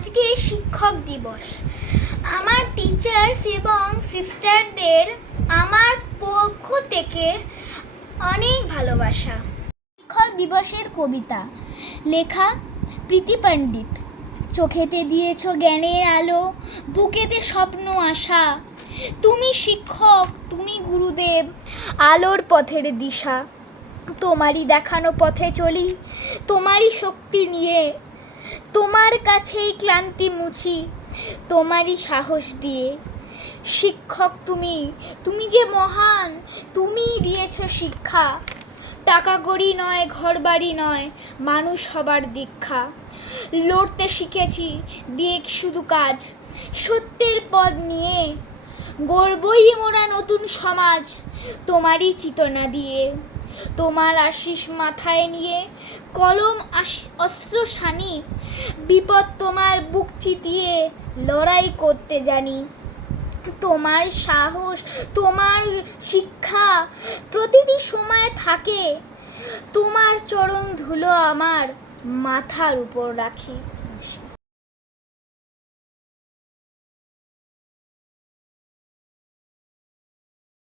আজকে শিক্ষক দিবস। আমার টিচার্স এবং সিস্টারদের আমার পক্ষ থেকে অনেক ভালোবাসা। শিক্ষক দিবসের কবিতা লেখা প্রীতি পণ্ডিত। চোখেতে দিয়েছ জ্ঞানের আলো, বুকেতে স্বপ্ন আশা। তুমি শিক্ষক, তুমি গুরুদেব, আলোর পথের দিশা। তোমারই দেখানো পথে চলি, তোমারই শক্তি নিয়ে। তোমার কাছেই ক্লান্তি মুছি, তোমারই সাহস দিয়ে। শিক্ষক তুমি, তুমি যে মহান, তুমিই দিয়েছ শিক্ষা। টাকা কড়ি নয়, ঘর বাড়ি নয়, মানুষ হবার দীক্ষা। লড়তে শিখেছি দিক শুধু কাজ, সত্যের পথ নিয়ে। গড়বই মোরা নতুন সমাজ, তোমারই চিতনা দিয়ে। তোমার আশিস মাথায় নিয়ে কলম অস্ত্র শানি, বিপদ তোমার বুক চিতিয়ে লড়াই করতে জানি। তোমার সাহস, তোমার শিক্ষা প্রতিটি সময় থাকে। তোমার চরণ ধুলো আমার মাথার উপর রাখি।